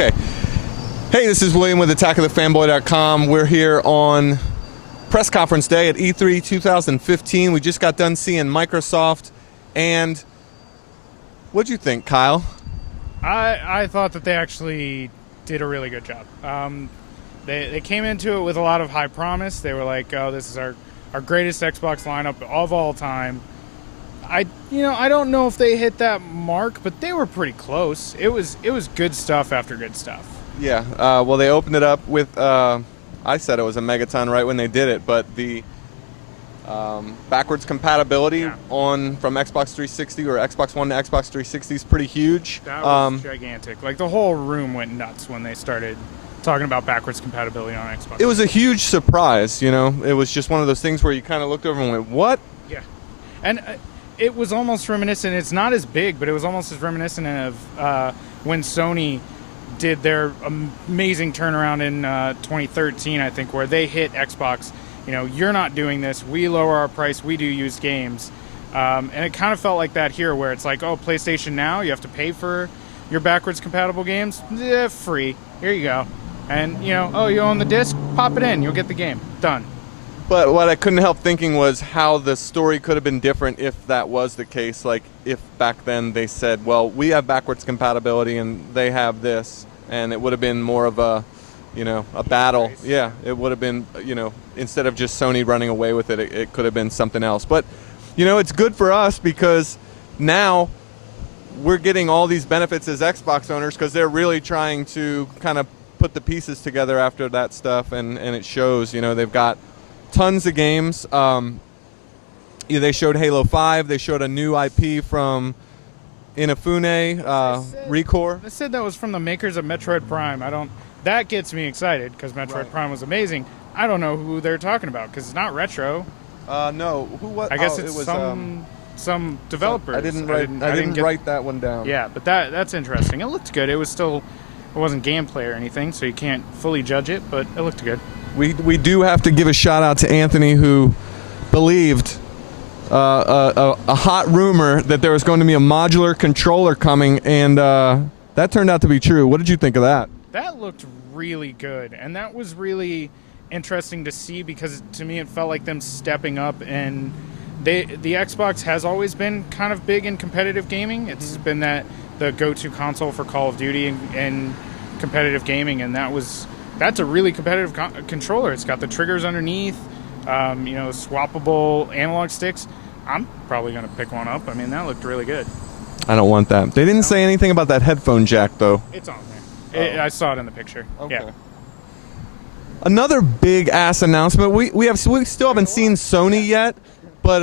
Okay. Hey, this is William with attackofthefanboy.com. We're here on press conference day at E3 2015. We just got done seeing Microsoft, and what'd you think, Kyle? I thought that they actually did a really good job. They came into it with a lot of high promise. They were like, "Oh, this is our greatest Xbox lineup of all time." I don't know if they hit that mark, but they were pretty close. It was good stuff after good stuff. Yeah. Well, they opened it up with. I said it was a megaton right when they did it, but the backwards compatibility from Xbox 360 or Xbox One to Xbox 360 is pretty huge. That was gigantic. Like, the whole room went nuts when they started talking about backwards compatibility on Xbox. It was a huge surprise, It was just one of those things where you kind of looked over and went, "What?" Yeah, and it was almost reminiscent. It's not as big, but it was almost as reminiscent of when Sony did their amazing turnaround in 2013, I think, where they hit Xbox. You're not doing this. We lower our price. We do used games. And it kind of felt like that here, where it's like, oh, PlayStation Now, you have to pay for your backwards compatible games. Free. Here you go. And, oh, you own the disc? Pop it in. You'll get the game. Done. But what I couldn't help thinking was how the story could have been different if that was the case. Like, if back then they said, well, we have backwards compatibility and they have this. And it would have been more of a battle. Yeah, it would have been, instead of just Sony running away with it, it could have been something else. But, it's good for us because now we're getting all these benefits as Xbox owners because they're really trying to kind of put the pieces together after that stuff, and it shows. They've got tons of games. They showed Halo 5. They showed a new IP from Inafune, Recore. They said that was from the makers of Metroid Prime. That gets me excited because Metroid Prime was amazing. I don't know who they're talking about because it's not retro. No, who was? I guess it was some developers. I didn't write that one down. Yeah, but that's interesting. It looked good. It wasn't gameplay or anything, so you can't fully judge it, but it looked good. We do have to give a shout out to Anthony, who believed a hot rumor that there was going to be a modular controller coming, and that turned out to be true. What did you think of that? That looked really good, and that was really interesting to see because to me it felt like them stepping up. And the Xbox has always been kind of big in competitive gaming. It's been the go-to console for Call of Duty and competitive gaming, and that's a really competitive controller. It's got the triggers underneath, swappable analog sticks. I'm probably going to pick one up. I mean, that looked really good. I don't want that. They didn't say anything about that headphone jack, though. It's on there. I saw it in the picture. Okay. Yeah. Another big ass announcement. We still haven't seen Sony yet, but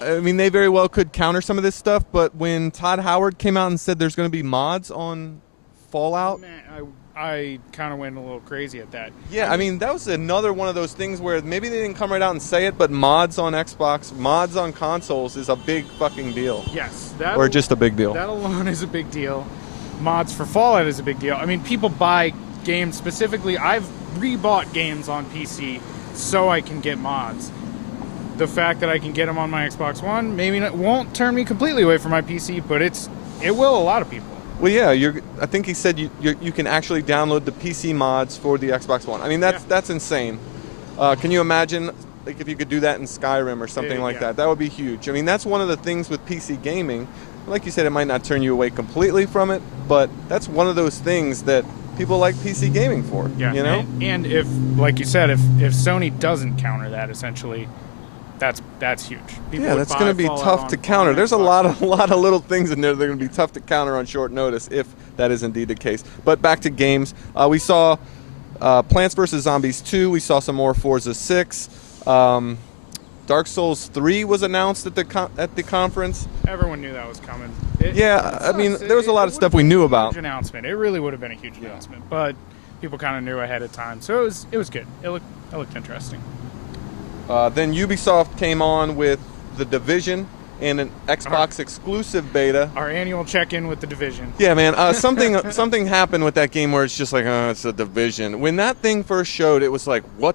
they very well could counter some of this stuff. But when Todd Howard came out and said there's going to be mods on Fallout, man, I kind of went a little crazy at that. Yeah, that was another one of those things where maybe they didn't come right out and say it, but mods on Xbox, mods on consoles is a big fucking deal. Yes. Or just a big deal. That alone is a big deal. Mods for Fallout is a big deal. People buy games specifically. I've rebought games on PC so I can get mods. The fact that I can get them on my Xbox One won't turn me completely away from my PC, but it will a lot of people. Well, yeah, I think he said you can actually download the PC mods for the Xbox One. That's insane. Can you imagine if you could do that in Skyrim or something like that? That would be huge. That's one of the things with PC gaming. Like you said, it might not turn you away completely from it, but that's one of those things that people like PC gaming for. Yeah, and if, like you said, if Sony doesn't counter that, essentially, that's huge. That's going to be tough to counter. There's a lot of little things in there that are going to be tough to counter on short notice if that is indeed the case. But back to games, we saw Plants vs. Zombies 2. We saw some more Forza 6. Dark Souls 3 was announced at the conference. Everyone knew that was coming. There was a lot of stuff we knew about. Huge announcement. It really would have been a huge announcement, but people kind of knew ahead of time, so it was good. It looked interesting. Then Ubisoft came on with The Division and an Xbox exclusive beta. Our annual check-in with The Division. Yeah, man. Something happened with that game where it's just like, it's a Division. When that thing first showed, it was like, what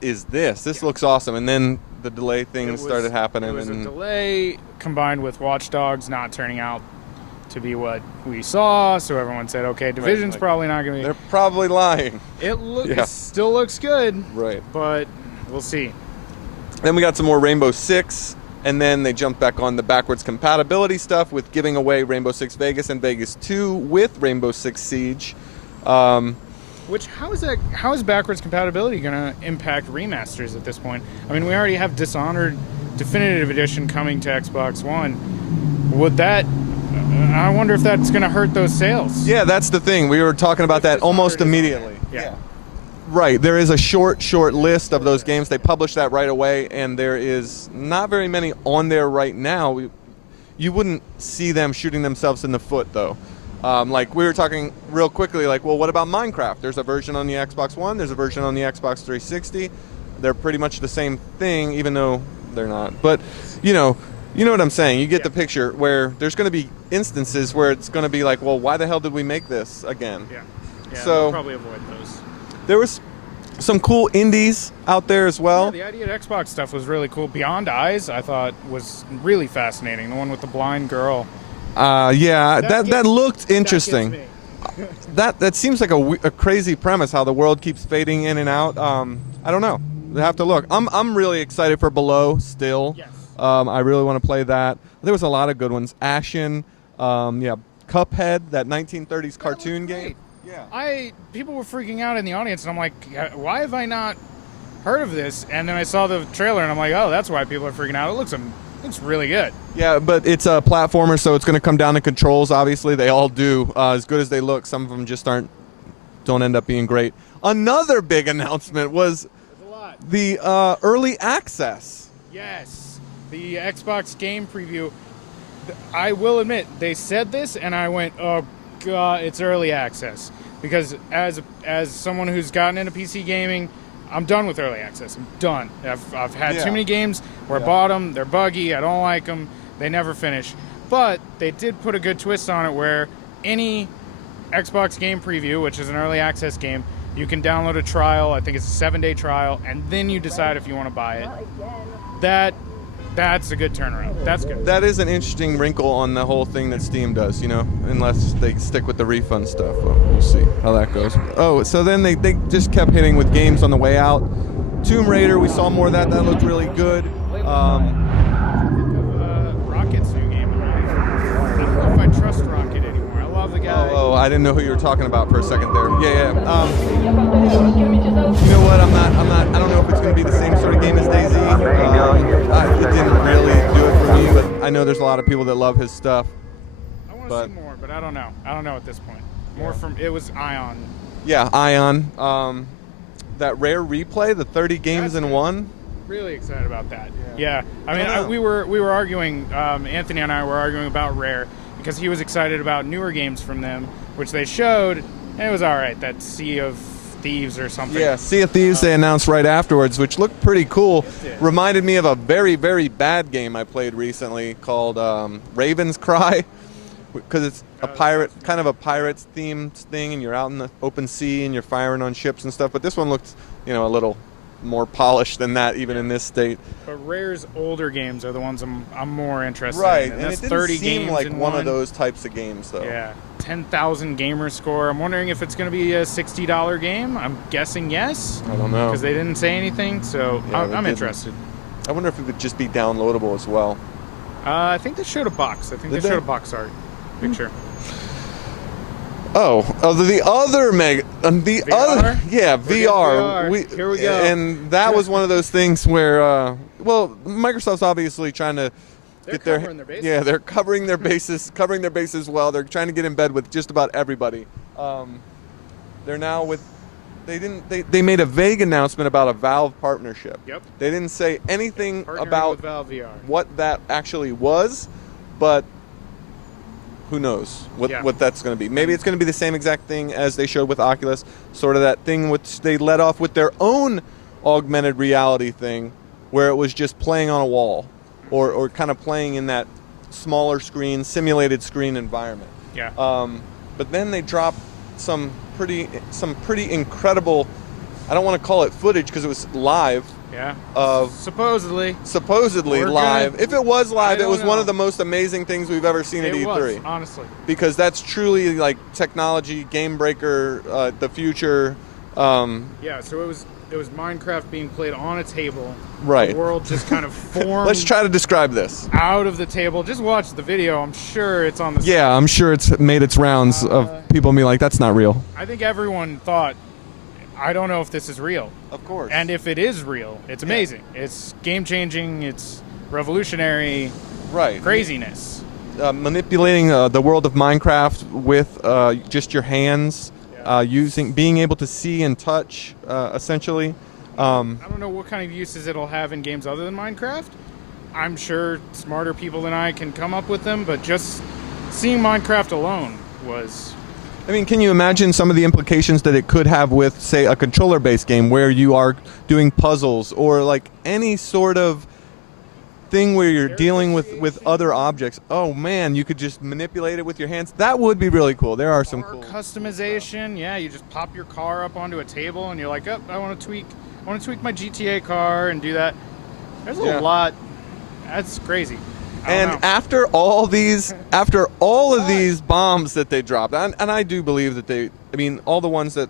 is this? This looks awesome. And then the delay thing started happening. It was a delay combined with Watch Dogs not turning out to be what we saw. So everyone said, okay, Division's like, probably not going to be. They're probably lying. It still looks good. Right. But we'll see. Then we got some more Rainbow Six, and then they jumped back on the backwards compatibility stuff with giving away Rainbow Six Vegas and Vegas 2 with Rainbow Six Siege. Which, how is backwards compatibility going to impact remasters at this point? I mean, we already have Dishonored Definitive Edition coming to Xbox One. Would that... I wonder if that's going to hurt those sales. Yeah, that's the thing. We were talking about that almost immediately. Yeah. Right. There is a short list of those games. They published that right away, and there is not very many on there right now. You wouldn't see them shooting themselves in the foot, though. Like, we were talking real quickly, like, well, what about Minecraft? There's a version on the Xbox One. There's a version on the Xbox 360. They're pretty much the same thing, even though they're not. But, you know what I'm saying. You get the picture, where there's going to be instances where it's going to be like, well, why the hell did we make this again? Yeah, so we'll probably avoid those. There was some cool indies out there as well. Yeah, the idea of Xbox stuff was really cool. Beyond Eyes, I thought, was really fascinating. The one with the blind girl. That looked interesting. That That seems like a crazy premise, how the world keeps fading in and out. I don't know. We have to look. I'm really excited for Below still. Yes. I really want to play that. There was a lot of good ones. Ashen, Cuphead, that 1930s cartoon game. Yeah. People were freaking out in the audience, and I'm like, why have I not heard of this? And then I saw the trailer, and I'm like, oh, that's why people are freaking out. It looks really good. Yeah, but it's a platformer, so it's going to come down to controls. Obviously, they all do. As good as they look, some of them just don't end up being great. Another big announcement was the early access. Yes, the Xbox game preview. I will admit, they said this, and I went, oh god, it's early access. Because as someone who's gotten into PC gaming, I'm done with early access. I'm done. I've had too many games where I bought them. They're buggy. I don't like them. They never finish. But they did put a good twist on it where any Xbox game preview, which is an early access game, you can download a trial. I think it's a 7-day trial, and then you decide if you want to buy it. That's a good turnaround. That's good. That is an interesting wrinkle on the whole thing that Steam does, unless they stick with the refund stuff. We'll see how that goes. Oh, so then they just kept hitting with games on the way out. Tomb Raider, we saw more of that. That looked really good. Rocket's new game. I don't know if I trust Rocket anymore. I love the guy. Oh, I didn't know who you were talking about for a second there. Yeah. You know what? I don't know if it's going to be the same sort of game as DayZ. It didn't really do it for me, but I know there's a lot of people that love his stuff. I want to see more, but I don't know. I don't know at this point. More from it was Ion. Yeah, Ion. That Rare Replay, the 30 games in one. Really excited about that. Yeah. I mean, we were arguing. Anthony and I were arguing about Rare because he was excited about newer games from them, which they showed, and it was all right. That Sea of Thieves or something. Yeah, Sea of Thieves they announced right afterwards, which looked pretty cool. Reminded me of a very, very bad game I played recently called Raven's Cry, because it's a pirate, kind of a pirates themed thing, and you're out in the open sea and you're firing on ships and stuff. But this one looked, a little more polished than that, even in this state. But Rare's older games are the ones I'm more interested in. And it that's didn't 30 seem games like in one of those types of games, though. Yeah, 10,000 gamer score. I'm wondering if it's going to be a $60 game. I'm guessing yes. I don't know. Because they didn't say anything, so I'm interested. I wonder if it would just be downloadable as well. I think they showed a box. I think they showed a box art picture. The other VR? VR. Here we go. And that was one of those things where, Microsoft's obviously trying to get covering their bases. Yeah, they're covering their bases well. They're trying to get in bed with just about everybody. They're now with. They made a vague announcement about a Valve partnership. Yep. They didn't say anything Partnering about with Valve VR. what that actually was, but who knows what that's going to be. Maybe it's going to be the same exact thing as they showed with Oculus, sort of that thing which they led off with their own augmented reality thing, where it was just playing on a wall or kind of playing in that smaller screen, simulated screen environment. Yeah. But then they dropped some pretty incredible I don't want to call it footage because it was live. Yeah. Of supposedly live. If it was live, it was one know. of the most amazing things we've ever seen at It E3. was, honestly. Because that's truly like technology, game breaker, the future. Yeah, so it was Minecraft being played on a table. Right. The world just kind of formed. Let's try to describe this. Out of the table. Just watch the video. I'm sure it's on the. Yeah, I'm sure it's made its rounds of people being like, "That's not real." I think everyone thought, I don't know if this is real. Of course. And if it is real, it's amazing. It's game changing. It's revolutionary. Right. Craziness. Manipulating the world of Minecraft with just your hands, being able to see and touch, essentially. I don't know what kind of uses it'll have in games other than Minecraft. I'm sure smarter people than I can come up with them, but just seeing Minecraft alone was. I mean, can you imagine some of the implications that it could have with, say, a controller-based game where you are doing puzzles or like any sort of thing where you're dealing with other objects? Oh man, you could just manipulate it with your hands. That would be really cool. There are some cool customization. Yeah, you just pop your car up onto a table and you're like, oh, I want to tweak my GTA car and do that. There's a lot. That's crazy. And after all of these bombs that they dropped, and I do believe that all the ones that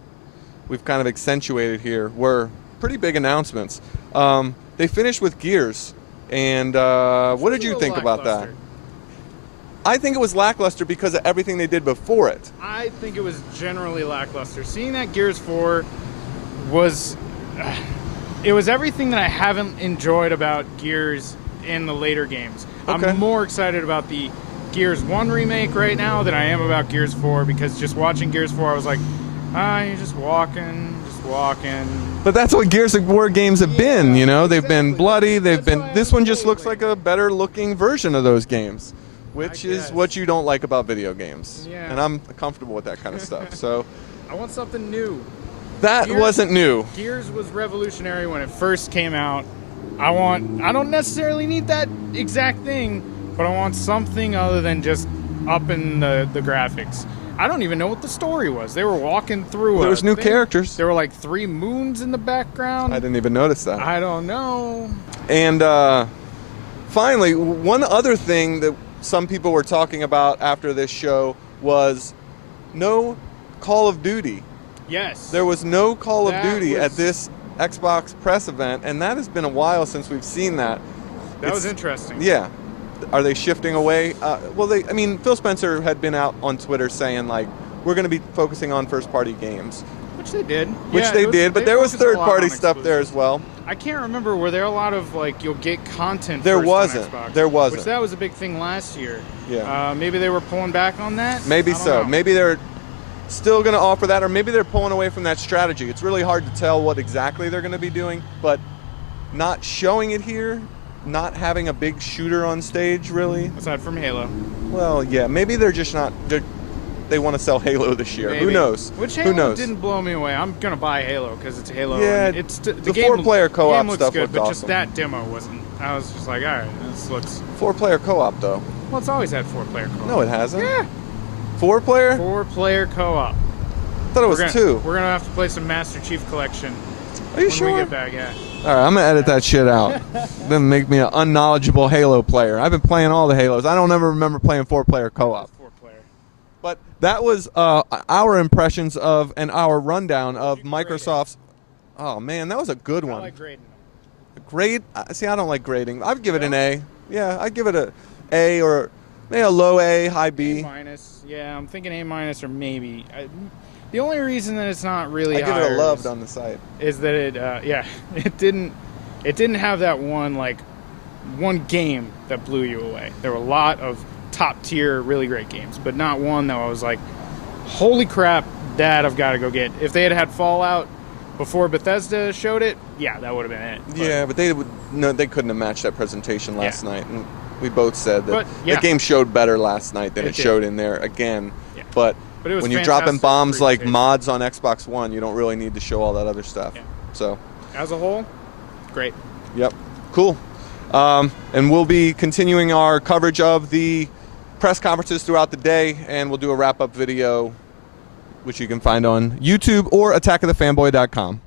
we've kind of accentuated here were pretty big announcements. They finished with Gears, and what did you think about that? I think it was lackluster because of everything they did before it. I think it was generally lackluster. Seeing that Gears 4 was, it was everything that I haven't enjoyed about Gears in the later games. Okay. I'm more excited about the Gears 1 remake right now than I am about Gears 4, because just watching Gears 4, I was like, you're just walking. But that's what Gears of War games have been, you know? They've been bloody, this one just looks like a better looking version of those games, which is what you don't like about video games. Yeah. And I'm comfortable with that kind of stuff, so. I want something new. That wasn't new. Gears was revolutionary when it first came out. I don't necessarily need that exact thing, but I want something other than just upping the graphics. I don't even know what the story was. They were walking through. There was new characters. There were like 3 moons in the background. I didn't even notice that. I don't know. And finally, one other thing that some people were talking about after this show was no Call of Duty. Yes. There was no Call of Duty at this Xbox press event, and that has been a while since we've seen that. That was interesting. Yeah. Are they shifting away? Phil Spencer had been out on Twitter saying, like, we're going to be focusing on first-party games. Which they did. But there was third-party stuff there as well. I can't remember. Were there a lot of, like, you'll get content There first wasn't. on Xbox? There wasn't. Which that was a big thing last year. Yeah. Maybe they were pulling back on that? Maybe so. Know. Maybe they're still going to offer that, or maybe they're pulling away from that strategy. It's really hard to tell what exactly they're going to be doing, but not showing it here, not having a big shooter on stage, really. Aside from Halo. Well, yeah, maybe they're just not. They want to sell Halo this year. Maybe. Who knows? Which Halo Who knows? didn't blow me away. I'm gonna buy Halo because it's Halo. Yeah, and it's the game, 4-player co-op game looks stuff good, looked but awesome. just that demo wasn't. I was just like, all right, this looks. 4-player co-op though. Well, it's always had 4-player co-op. No, it hasn't. Yeah. 4-player? 4-player co-op. I thought it was 2. We're gonna have to play some Master Chief Collection. Are you sure? When we get back, yeah. All right, I'm gonna edit that shit out. Then make me an unknowledgeable Halo player. I've been playing all the Halos. I don't ever remember playing 4-player co-op. 4-player. But that was our impressions of and our rundown of Microsoft's. Oh man, that was a good one. I like grading them. Grade? See, I don't like grading. I'd give it an A. Yeah, I'd give it a A or maybe a low A, high B. A-. Yeah, I'm thinking A- or maybe. The only reason that it's not really I give it a loved on the site is that it didn't have that one game that blew you away. There were a lot of top tier, really great games, but not one that I was like, holy crap, that I've got to go get. If they had Fallout before Bethesda showed it, yeah, that would have been it. But yeah, but they couldn't have matched that presentation last night, and we both said that the game showed better last night than it showed in there again. Yeah. But it was when you're dropping bombs like mods on Xbox One, you don't really need to show all that other stuff. Yeah. So as a whole, great. Yep. Cool. And we'll be continuing our coverage of the press conferences throughout the day, and we'll do a wrap-up video, which you can find on YouTube or attackofthefanboy.com.